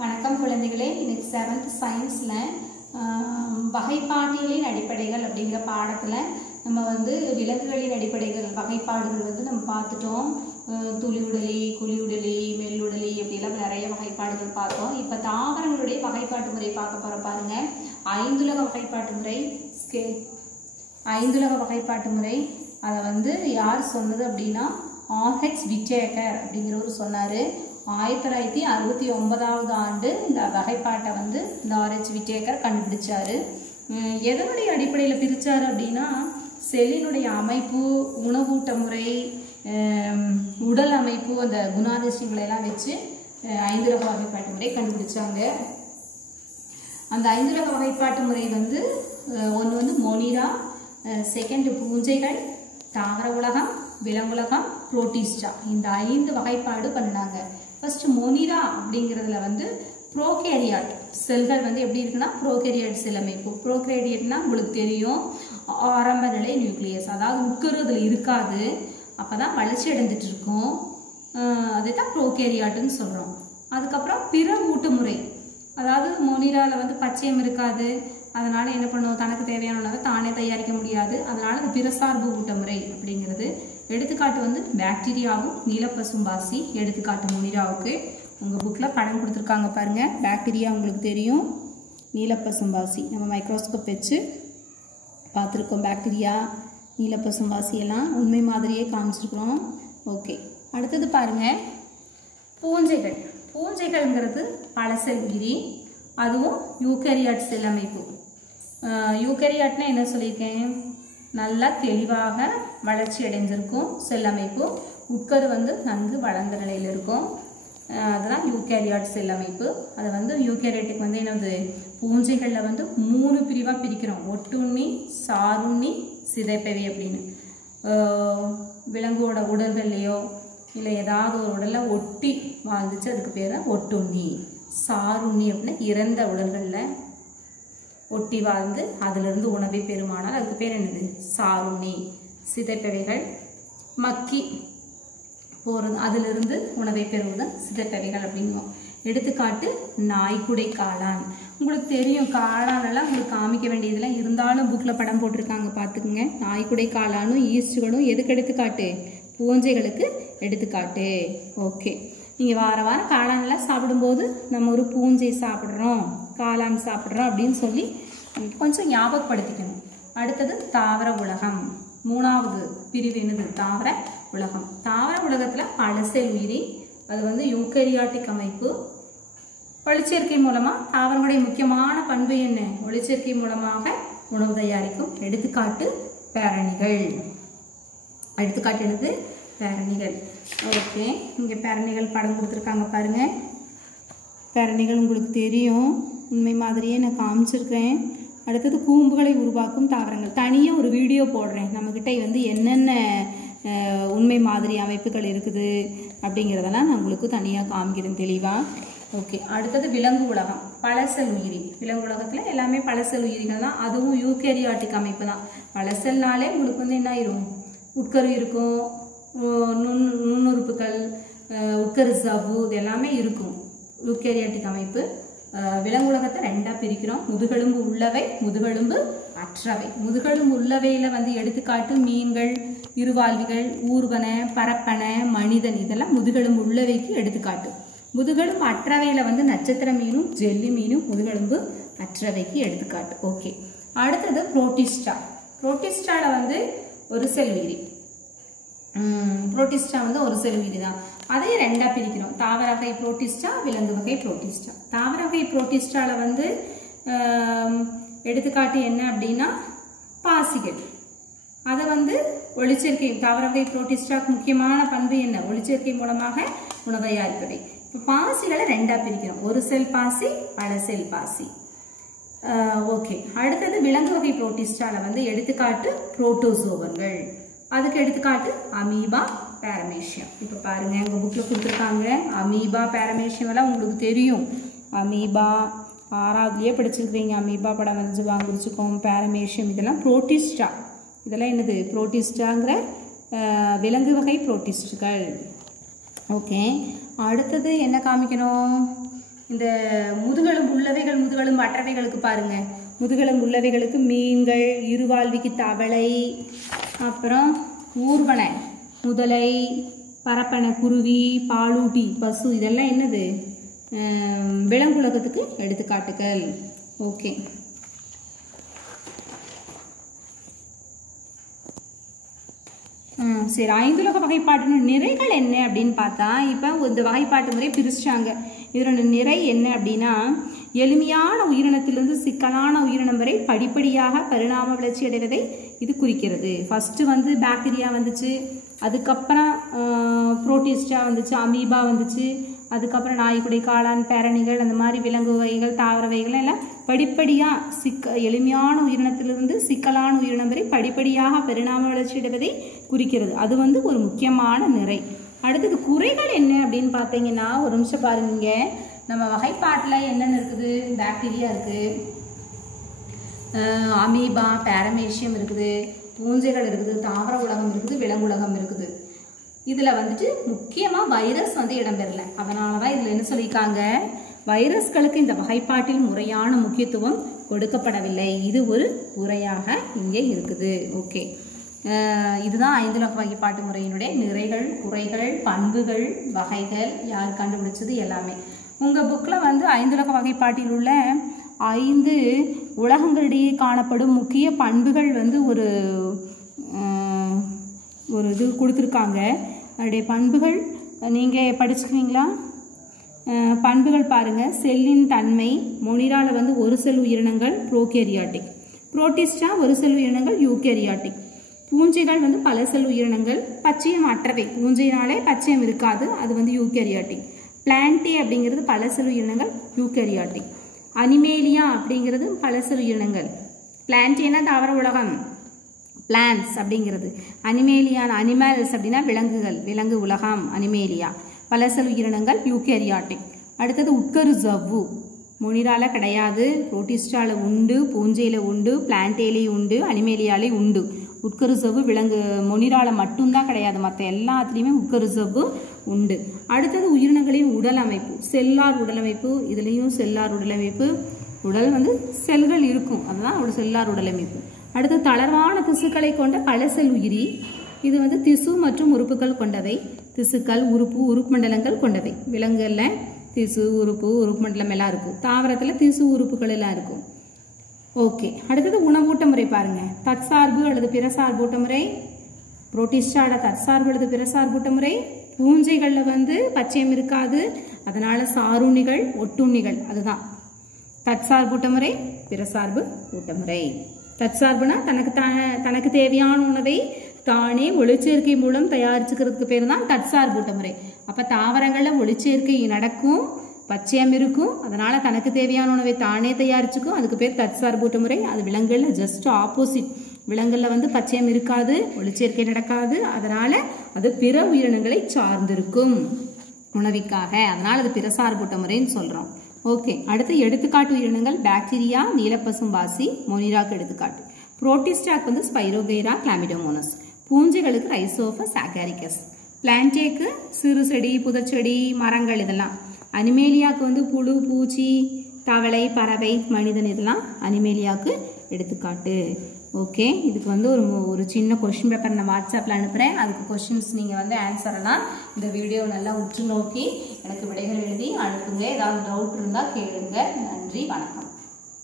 வணக்கம் குழந்தைகளே. இன்னைக்கு 7th சயின்ஸ்ல வகைப்பாட்டியலின் அடிப்படைகள் அப்படிங்கிற பாடத்துல நம்ம விலங்குகளின் அடிப்படைகள் வகைப்பாடுகள் நம்ம பார்த்துட்டோம். துளியுடலி, குழியுடலி, மெல்லுடலி அப்படிலாம் நிறைய வகைப்பாடுகள் பார்த்தோம். இப்போ தாவரங்களுடைய வகைப்பாட்டு முறை பார்க்க போற பாருங்க. ஐந்துலக வகைப்பாட்டு முறை, ஐந்துலக வகைப்பாட்டு முறை அதை யார் சொன்னது அப்படின்னா R.H. விட்டேக்கர் அப்படிங்கிறவர் சொன்னாரு. 1969 ஆண்டு இந்த வகைப்பாட்டை இந்த R.H. விட்டேக்கர் கண்டுபிடிச்சாரு. எதனுடைய அடிப்படையில் பிரிச்சாரு அப்படின்னா செல்லினுடைய அமைப்பு, உணவூட்ட முறை, உடல் அமைப்பு, அந்த குணாதிசயங்களை எல்லாம் வச்சு ஐந்துலக வகைப்பாட்டு முறை கண்டுபிடிச்சாங்க. அந்த ஐந்துலக வகைப்பாட்டு முறை ஒன்று மொனிரா, செகண்ட் பூஞ்சைகள், தாவர உலகம், விலங்குலகம், புரோட்டிஸ்டா, இந்த 5 வகைப்பாடு பண்ணாங்க. ஃபர்ஸ்ட் மொனிரா அப்படிங்கிறதுல ப்ரோகேரியாட் செல்கள் எப்படி இருக்குன்னா ப்ரோகேரியாட் செல் அமைப்பு. ப்ரோகேரியாட்னா உங்களுக்கு தெரியும், ஆரம்ப நிலை நியூக்ளியஸ், அதாவது உட்கருதுல இருக்காது, அப்பதான் வளர்ச்சி அடைஞ்சிட்டு இருக்கும். அதை தான் ப்ரோகேரியாட்னு சொல்றோம். அதுக்கப்புறம் பிற ஊட்டு முறை, அதாவது மொனிரால பச்சையம் இருக்காது, அதனால என்ன பண்ணுவோம், தனக்கு தேவையான உணவை தானே தயாரிக்க முடியாது, அதனால அது பிறசார்பு ஊட்டமுறை அப்படிங்கிறது. எடுத்துக்காட்டு பாக்டீரியாவும் நீலப்பசும்பாசி எடுத்துக்காட்டு மொனிராவுக்கு. உங்கள் புக்கில் படம் கொடுத்துருக்காங்க பாருங்க. பாக்டீரியா உங்களுக்கு தெரியும், நீலப்பசும்பாசி நம்ம மைக்ரோஸ்கோப் வச்சு பார்த்துருக்கோம். பாக்டீரியா, நீலப்பசும்பாசி எல்லாம் உண்மை மாதிரியே காமிச்சிருக்கிறோம். ஓகே, அடுத்தது பாருங்க பூஞ்சைகள். பூஞ்சைகள்ங்கிறது பல செல் உயிரி, அதுவும் யூகரியாட் செல் அமைப்பு. யூகரியாட்னா என்ன சொல்லியிருக்கேன், நல்லா தெளிவாக வளர்ச்சி அடைஞ்சிருக்கும் செல் அமைப்பு, உட்கரு நன்கு வளர்ந்த நிலையில் இருக்கும், அதுதான் யூகரியாட் செல் அமைப்பு. அதை யூகரியாட்டுக்கு என்னது பூஞ்சைகளில் 3 பிரிவாக பிரிக்கிறோம். ஒட்டுண்ணி, சாருண்ணி, சிதைப்பவை அப்படின்னு. விலங்கோட உடல்கள்லையோ இல்லை ஏதாவது ஒரு உடலில் ஒட்டி வாழ்ந்துச்சு, அதுக்கு பேர் ஒட்டுண்ணி. சாருண்ணி அப்படின்னா இறந்த உடல்களில் ஒட்டி வாழ்ந்து அதிலிருந்து உணவை பெறுமானால் அதுக்கு பேர் என்னது, சாருண்ணி. சிதைப்பவைகள் மக்கி போகிறது, அதிலிருந்து உணவை பெறுவது சிதைப்பவைகள் அப்படிங்குவோம். எடுத்துக்காட்டு நாய்க்குடை காளான். உங்களுக்கு தெரியும், காளானெல்லாம் உங்களுக்கு காமிக்க வேண்டியதெல்லாம் இருந்தாலும் புக்கில் படம் போட்டிருக்காங்க பார்த்துக்குங்க. நாய்க்குடை காளானும் ஈஸ்டுகளும் எதுக்கு எடுத்துக்காட்டு, பூஞ்சைகளுக்கு எடுத்துக்காட்டு. ஓகே, நீங்கள் வார வாரம் காளானெல்லாம் சாப்பிடும்போது நம்ம ஒரு பூஞ்சை சாப்பிட்றோம், காளான் சாப்பிட்றோம் அப்படின்னு சொல்லி கொஞ்சம் ஞாபகப்படுத்திக்கணும். அடுத்தது தாவர உலகம். 3வது பிரிவு என்னது, தாவர உலகம். தாவர உலகத்தில் பல செல் உயிரி, அது யூகரியாட்டிக் அமைப்பு. ஒளிச்சேர்க்கை மூலமாக தாவரங்களுடைய முக்கியமான பண்பு என்ன, ஒளிச்சேர்க்கை மூலமாக உணவு தயாரிக்கும். எடுத்துக்காட்டு பேரணிகள். எடுத்துக்காட்டு என்னது, பேரணிகள். ஓகே, இங்கே பேரணிகள் படம் கொடுத்துருக்காங்க பாருங்க. பேரணிகள் உங்களுக்கு தெரியும், உண்மை மாதிரியே நான் காமிச்சிருக்கேன். அடுத்தது கூம்புகளை உருவாக்கும் தாவரங்கள். தனியாக ஒரு வீடியோ போடுறேன், நம்மக்கிட்ட என்னென்ன உண்மை மாதிரி அமைப்புகள் இருக்குது அப்படிங்கிறதெல்லாம் நான் உங்களுக்கு தனியாக காமிக்கிறேன் தெளிவாக. ஓகே, அடுத்தது விலங்கு உலகம். பழசெல் உயிரி. விலங்கு உலகத்தில் எல்லாமே பழசெல் உயிரிகள் தான், அதுவும் யூகரியாட்டிக் அமைப்பு தான். பழசெல்னாலே உங்களுக்கு என்ன ஆயிரும், உட்கரு இருக்கும், நுண்ணுறுப்புகள், உட்கரு சவ்வு, இது எல்லாமே இருக்கும். யூகரியாட்டிக் அமைப்பு. விலங்குலகத்தை 2ஆ பிரிக்கிறோம். முதுகெலும்பு உள்ளவை, முதுகெலும்பு அற்றவை. முதுகெலும்பு உள்ளவையில் எடுத்துக்காட்டு மீன்கள், இருவாழ்விகள், ஊர்வன, பரப்பன, மனிதன், இதெல்லாம் முதுகெலும்பு உள்ளவைக்கு எடுத்துக்காட்டு. முதுகெலும்பு அற்றவையில் நட்சத்திர மீனும் ஜெல்லி மீனும் முதுகெலும்பு அற்றவைக்கு எடுத்துக்காட்டு. ஓகே, அடுத்தது புரோட்டிஸ்டா. புரோட்டிஸ்டால ஒரு செல் உயிரி. புரோட்டிஸ்டா ஒரு செல் உயிரி தான். அதை 2ஆ பிரிக்கிறோம். தாவர வகை புரோட்டிஸ்டா, விலங்கு வகை புரோட்டிஸ்டா. தாவர வகை புரோட்டிஸ்டால எடுத்துக்காட்டு என்ன அப்படின்னா பாசிகள். அதை ஒளிச்சேர்க்கை, தாவர வகை புரோட்டிஸ்டாக்கு முக்கியமான பண்பு என்ன, ஒளிச்சேர்க்கை மூலமாக உணவு தயாரிப்பதை. இப்போ பாசிகளை 2ஆ பிரிக்கிறோம். ஒரு செல் பாசி, பல செல் பாசி. ஓகே, அடுத்தது விலங்கு வகை புரோட்டிஸ்டால எடுத்துக்காட்டு புரோட்டோசோவர்கள். அதுக்கு எடுத்துக்காட்டு அமீபா, பேரமேஷியம். இப்போ பாருங்க, உங்கள் புக்கில் கொடுத்துருக்காங்க. அமீபா, பேரமேஷியம் எல்லாம் உங்களுக்கு தெரியும். அமீபா 6வதுலேயே படிச்சிருக்கிறீங்க. அமீபா படம் வாங்கிச்சிருக்கோம். பேரமேஷியம் இதெல்லாம் புரோட்டிஸ்டா. இதெல்லாம் என்னது, புரோட்டிஸ்டாங்கிற விலங்கு வகை புரோட்டிஸ்டுகள். ஓகே, அடுத்தது என்ன காமிக்கணும், இந்த முதுகெலும்பு உள்ளவைகள் முதுகெலும்பு அற்றவைகளுக்கு பாருங்க, முதுகெலும்பு உள்ளவைகளுக்கு மீன்கள், இருவாழ்விக்கு தவளை, அப்புறம் ஊர்வன முதலை, பரப்பன குருவி, பாலூட்டி பசு, இதெல்லாம் என்னது விலங்குலகத்துக்கு எடுத்துக்காட்டுகள். ஓகே, சரி. ஐந்துலக வகைப்பாட்டு நிறைகள் என்ன அப்படின்னு பார்த்தா, இப்போ இந்த வகைப்பாட்டு முறை பிரிச்சாங்க. இதோட நிறை என்ன அப்படின்னா, எளிமையான உயிரினத்திலிருந்து சிக்கலான உயிரினம் வரை படிப்படியாக பரிணாம வளர்ச்சி அடைவதை இது குறிக்கிறது. ஃபஸ்ட்டு வந்து பாக்டீரியா வந்துச்சு, அதுக்கப்புறம் புரோட்டிஸ்டா வந்துச்சு, அமீபா வந்துச்சு, அதுக்கப்புறம் நாய்க்குடி, காளான், பேரணிகள், அந்த மாதிரி விலங்கு வகைகள், தாவர வகைகள் எல்லாம் படிப்படியாக எளிமையான உயிரினத்திலிருந்து சிக்கலான உயிரினம் வரை படிப்படியாக பரிணாம வளர்ச்சி அடைவதை குறிக்கிறது. அது வந்து ஒரு முக்கியமான நிறை. அடுத்தது குறைகள் என்ன அப்படின்னு பார்த்தீங்கன்னா, ஒரு நிமிஷம் பாருங்க. நம்ம வகைப்பாட்டில் என்னென்ன இருக்குது? பாக்டீரியா இருக்குது, அமீபா, பாரமேசியம் இருக்குது, பூஞ்சைகள் இருக்குது, தாவர உலகம் இருக்குது, விலங்குலகம் இருக்குது. இதில் வந்துட்டு முக்கியமாக வைரஸ் வந்து இடம்பெறல. அதனால தான் இதில் என்ன சொல்லியிருக்காங்க, வைரஸ்களுக்கு இந்த வகைப்பாட்டில் முறையான முக்கியத்துவம் கொடுக்கப்படவில்லை. இது ஒரு குறையாக இங்கே இருக்குது. ஓகே, இதுதான் ஐந்துலக வகைப்பாட்டு முறையினுடைய நிறைகள், குறைகள், பண்புகள், வகைகள். யார் கண்டுபிடிச்சது எல்லாமே. உங்கள் புக்கில் வந்து ஐந்துலக வகைப்பாட்டில் உள்ள 5 உலகங்களிடையே காணப்படும் முக்கிய பண்புகள் வந்து ஒரு இது கொடுத்துருக்காங்க. அதோடைய பண்புகள் நீங்கள் படிச்சுக்குவீங்களா? பண்புகள் பாருங்கள். செல்லின் தன்மை. மொனிரால வந்து ஒரு செல் உயிரினங்கள் ப்ரோகேரியாட்டிக், புரோட்டிஸ்டா ஒரு செல் உயிரினங்கள் யூகேரியாட்டிக், பூஞ்சைகள் வந்து பல செல் உயிரினங்கள், பச்சையம் அற்றவை, பூஞ்சையினாலே பச்சையம் இருக்காது, அது வந்து யூகேரியாட்டிக். பிளான்டே அப்படிங்கிறது பல செல் உயிரினங்கள், யூகேரியாட்டிக். அனிமேலியா அப்படிங்கிறது பல செல் உயிரினங்கள். பிளான்டேனா தாவர உலகம், பிளான்ஸ் அப்படிங்கிறது. அனிமேலியான அனிமல்ஸ் அப்படின்னா விலங்குகள், விலங்கு உலகம், அனிமேலியா. பலசெல் உயிரினங்கள் யூகேரியாட்டிக். அடுத்தது உட்கரு ஜவ்வு. மொனிரால கிடையாது, புரோட்டிஸ்டால உண்டு, பூஞ்சையில உண்டு, பிளான்டேலே உண்டு, அனிமேலியாலே உண்டு. உட்கரு ஜவ்வு விலங்கு மொனிரால மட்டும்தான் கிடையாது, மற்ற எல்லாத்துலேயுமே உட்கரு ஜவ்வு உண்டு. அடுத்தது உயிரினங்களின் உடல் அமைப்பு. செல்லார் உடலமைப்பு. இதுலேயும் செல்லார் உடலமைப்பு. உடல் வந்து செல்கள் இருக்கும், அதுதான் ஒரு செல்லார் உடலமைப்பு. அடுத்து தளர்வான திசுக்களை கொண்ட பல செல் உயிரி. இது வந்து திசு மற்றும் உறுப்புகள் கொண்டவை. திசுக்கள், உறுப்பு, உறுப்பு மண்டலங்கள் கொண்டவை. விலங்குகள்ல திசு, உறுப்பு, உறுப்பு மண்டலம் எல்லாம் இருக்கும். தாவரத்தில் திசு, உறுப்புகள் எல்லாம் இருக்கும். ஓகே, அடுத்தது உணவூட்ட முறை பாருங்க. தற்சார்பு அல்லது பிற சார்பூட்ட முறை. புரோட்டிஸ்டாட தற்சார்பு அல்லது பிற சார்பூட்ட முறை. பூஞ்சைகளில் வந்து பச்சையம் இருக்காது, அதனால சாருண்ணிகள், ஒட்டுண்ணிகள், அதுதான் தற்சார்பூட்ட முறை, பிற சார்பு ஊட்டமுறை. தற்சார்புனா தனக்கு தேவையான உணவை தானே ஒளிச்சேர்க்கை மூலம் தயாரிச்சுக்கிறதுக்கு பேர் தான் தற்சார்பூட்ட முறை. அப்போ தாவரங்களில் ஒளிச்சேர்க்கை நடக்கும், பச்சையம் இருக்கும், அதனால தனக்கு தேவையான உணவை தானே தயாரிச்சுக்கும், அதுக்கு பேர் தற்சார்பூட்ட முறை. அது விலங்குகளில் ஜஸ்ட் ஆப்போசிட். விலங்குகளில் வந்து பச்சையம் இருக்காது, ஒளிச்சேர்க்கை நடக்காது, அதனால அது பிற உயிரினங்களை சார்ந்திருக்கும் உணவிற்காக, அதனால அது பிற சார்பூட்ட முறைன்னு சொல்றோம். ஓகே, அடுத்து எடுத்துக்காட்டு உயிரினங்கள். பாக்டீரியா, நீலப்பசும்பாசி, மொனிராக்கு எடுத்துக்காட்டு. புரோட்டிஸ்டாக்கு வந்து ஸ்பைரோகைரா, கிளாமிடோமோனஸ். பூஞ்சைகளுக்கு ரைசோபஸ், அகாரிகஸ். பிளான்டேக்கு சிறு செடி, புதச்செடி, மரங்கள் இதெல்லாம். அனிமேலியாவுக்கு வந்து புழு, பூச்சி, தவளை, பறவை, மனிதன், இதெல்லாம் அனிமேலியாவுக்கு எடுத்துக்காட்டு. ஓகே, இதுக்கு வந்து ஒரு சின்ன கொஸ்டின் பேப்பர் நான் வாட்ஸ்அப்பில் அனுப்புகிறேன். அதுக்கு கொஸ்டின்ஸ் நீங்கள் வந்து ஆன்சரெல்லாம் இந்த வீடியோ நல்லா உற்று நோக்கி எனக்கு விடைகள் எழுதி அனுப்புங்க. ஏதாவது டவுட் இருந்தால் கேளுங்க. நன்றி, வணக்கம்.